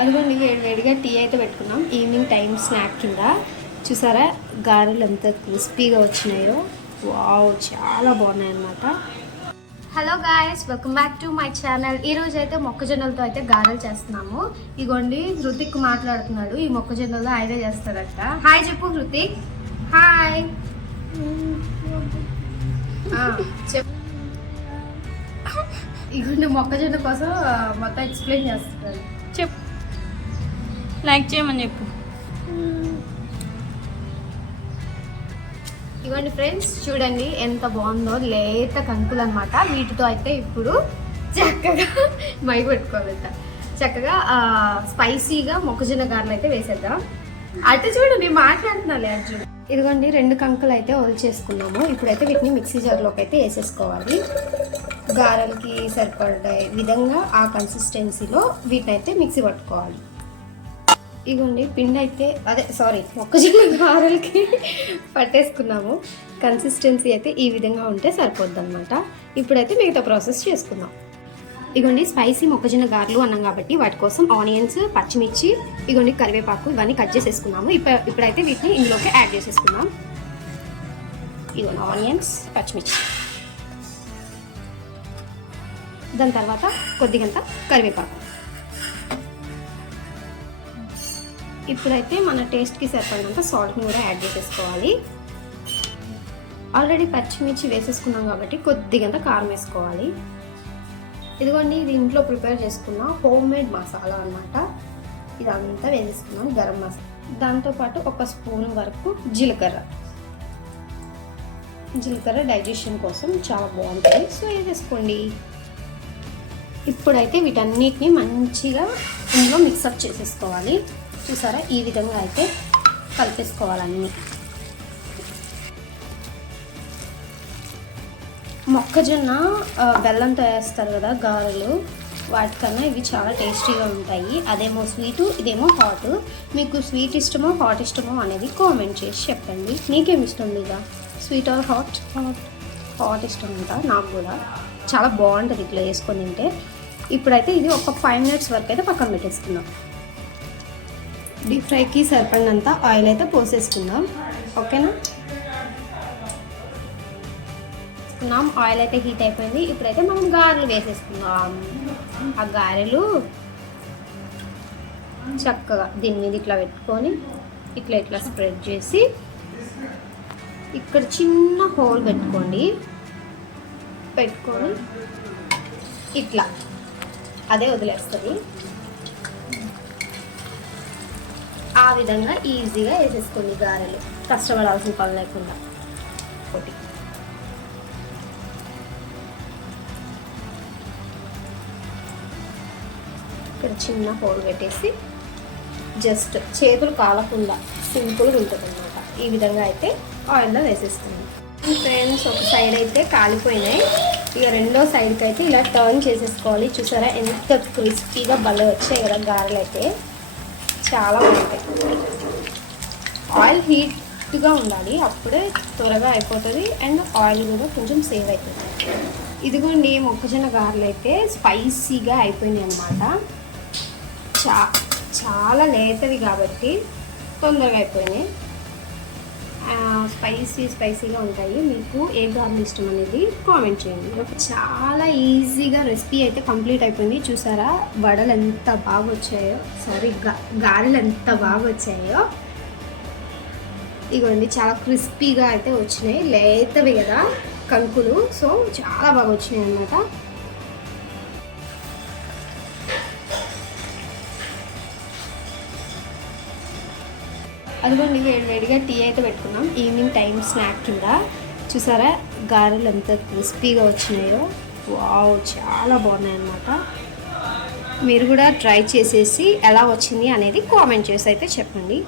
అదిగోండి వేడి వేడిగా టీ అయితే పెట్టుకున్నాం. ఈవినింగ్ టైం స్నాక్ కింద. చూసారా? గారెలు ఎంత క్రిస్పీగా వచ్చినాయో. వావ్ చాలా బాగున్నాయి అన్నమాట. Hello guys welcome back to my channel ఈ రోజు అయితే మొక్కజొన్నలతో అయితే గారెలు చేస్తున్నాము. ఇగోండి హృతిక్ మాట్లాడుతున్నాడు. ఈ మొక్కజొన్నలో ఆయనే చేస్తాడట. హాయ్ చెప్పు హృతిక్. హాయ్ చెప్పు. ఇగోండి మొక్కజొన్న కోసం మొత్తం ఎక్స్ప్లెయిన్ చేస్తున్నాడు చెప్పు. లైక్ చేయమని చెప్పు. ఇవ్వండి ఫ్రెండ్స్ చూడండి ఎంత బాగుందో లేత కంకులు అనమాట వీటితో అయితే ఇప్పుడు చక్కగా మై పెట్టుకోవాలంట చక్కగా స్పైసీగా మొక్కజొన్న గారెలు అయితే వేసేద్దాం. అటు చూడు నేను మాట్లాడుతున్నాలే అర్జున్ ఇదిగోండి రెండు కంకులు అయితే చేసుకున్నాము. ఇప్పుడైతే వీటిని మిక్సీ జార్లోకి అయితే వేసేసుకోవాలి. గారెలకి సరిపడే విధంగా ఆ కన్సిస్టెన్సీలో వీటిని అయితే మిక్సీ పట్టుకోవాలి. ఇగోండి పిండి అయితే అదే సారీ మొక్కజొన్న గారెలకి పట్టేసుకున్నాము. కన్సిస్టెన్సీ అయితే ఈ విధంగా ఉంటే సరిపోద్ది అనమాట ఇప్పుడైతే మిగతా ప్రాసెస్ చేసుకుందాం. ఇగోండి స్పైసీ మొక్కజొన్న గారెలు అన్నాం కాబట్టి వాటి కోసం ఆనియన్స్ పచ్చిమిర్చి ఇగోండి కరివేపాకు ఇవన్నీ కట్ చేసేసుకున్నాము. ఇప్పుడు ఇప్పుడైతే వీటిని ఇందులోకి యాడ్ చేసేసుకుందాం. ఇగోండి ఆనియన్స్ పచ్చిమిర్చి. దాని తర్వాత కొద్దిగంత కరివేపాకు. ఇప్పుడైతే మన టేస్ట్కి సరిపడినంత సాల్ట్ని కూడా యాడ్ చేసేసుకోవాలి. ఆల్రెడీ పచ్చిమిర్చి వేసేసుకున్నాం కాబట్టి కొద్దిగంత కారం వేసుకోవాలి. ఇదిగోండి ఇది ఇంట్లో ప్రిపేర్ చేసుకున్న హోమ్ మేడ్ మసాలా అనమాట ఇదంతా వేసేసుకున్నాం గరం మసాలా దాంతోపాటు ఒక స్పూన్ వరకు జీలకర్ర. జీలకర్ర డైజెషన్ కోసం చాలా బాగుంటుంది. సో వేసేసుకోండి ఇప్పుడైతే వీటన్నిటిని మంచిగా ఇందులో మిక్సప్ చేసేసుకోవాలి. చూసారా? ఈ విధంగా అయితే కలిపేసుకోవాలన్నీ. మొక్కజొన్న బెల్లంతో వేస్తారు కదా గారెలు. వాటికన్నా ఇవి చాలా టేస్టీగా ఉంటాయి. అదేమో స్వీటు ఇదేమో హాట్. మీకు స్వీట్ ఇష్టమో హాట్ ఇష్టమో అనేది కామెంట్ చేసి చెప్పండి. మీకేం ఇష్టం లేదా sweet or hot? Hot. Hot ఇష్టం ఉంటా నాకు కూడా. చాలా బాగుంటుంది ఇట్లా వేసుకొని తింటే. ఇప్పుడైతే ఇది ఒక ఫైవ్ మినిట్స్ వరకు అయితే పక్కన పెట్టేసుకుందాం. డీప్ ఫ్రైకి సరిపడినంత ఆయిల్ అయితే పోసేసుకుందాం. ఓకేనా? వేసుకున్నాం ఆయిల్ అయితే హీట్ అయిపోయింది. ఇప్పుడైతే మనం గారెలు వేసేసుకుందాం. ఆ గారెలు చక్కగా దీని మీద ఇట్లా పెట్టుకొని ఇట్లా ఇట్లా స్ప్రెడ్ చేసి ఇక్కడ చిన్న హోల్ పెట్టుకోండి. పెట్టుకొని ఇట్లా అదే వదిలేస్తుంది. ఆ విధంగా ఈజీగా వేసేసుకోండి గారెలు. కష్టపడాల్సిన పని లేకుండా. ఒకటి ఇక్కడ చిన్న హోల్ పెట్టేసి జస్ట్ చేతులు కాలకుండా సింపుల్గా ఉంటుంది అనమాట ఈ విధంగా అయితే ఆయిల్లో వేసేస్తున్నాం ఫ్రెండ్స్ ఒక సైడ్ అయితే కాలిపోయినాయి. ఇక రెండో సైడ్కి అయితే ఇలా టర్న్ చేసేసుకోవాలి. చూసారా ఎంత క్రిస్పీగా భలే వచ్చాయి కదా గారెలు అయితే. చాలా బాగుంటాయి. ఆయిల్ హీట్గా ఉండాలి. అప్పుడే త్వరగా అయిపోతుంది. అండ్ ఆయిల్ కూడా కొంచెం సేవ్ అవుతుంది ఇదిగోండి మొక్కజొన్న గారెలు అయితే స్పైసీగా అయిపోయినాయి అనమాట చా చాలా లేతవి కాబట్టి తొందరగా అయిపోయినాయి. స్పైసీ స్పైసీగా ఉంటాయి. మీకు ఏ గార్లు ఇష్టం అనేది కామెంట్ చేయండి. చాలా ఈజీగా రెసిపీ అయితే కంప్లీట్ అయిపోయింది. చూసారా? వడలు ఎంత బాగా వచ్చాయో. సారీ గారెలు ఎంత బాగా వచ్చాయో. ఇగోండి చాలా క్రిస్పీగా అయితే వచ్చినాయి. లేతవి కదా కంకులు. సో చాలా బాగా వచ్చినాయి అన్నమాట అదిగోండి వేడి వేడిగా టీ అయితే పెట్టుకున్నాం. ఈవినింగ్ టైం స్నాక్ కింద. చూసారా? గారెలు ఎంత క్రిస్పీగా వచ్చినాయో. వావ్ చాలా బాగున్నాయి అన్నమాట మీరు కూడా ట్రై చేసేసి ఎలా వచ్చింది అనేది కామెంట్ చేసి అయితే చెప్పండి.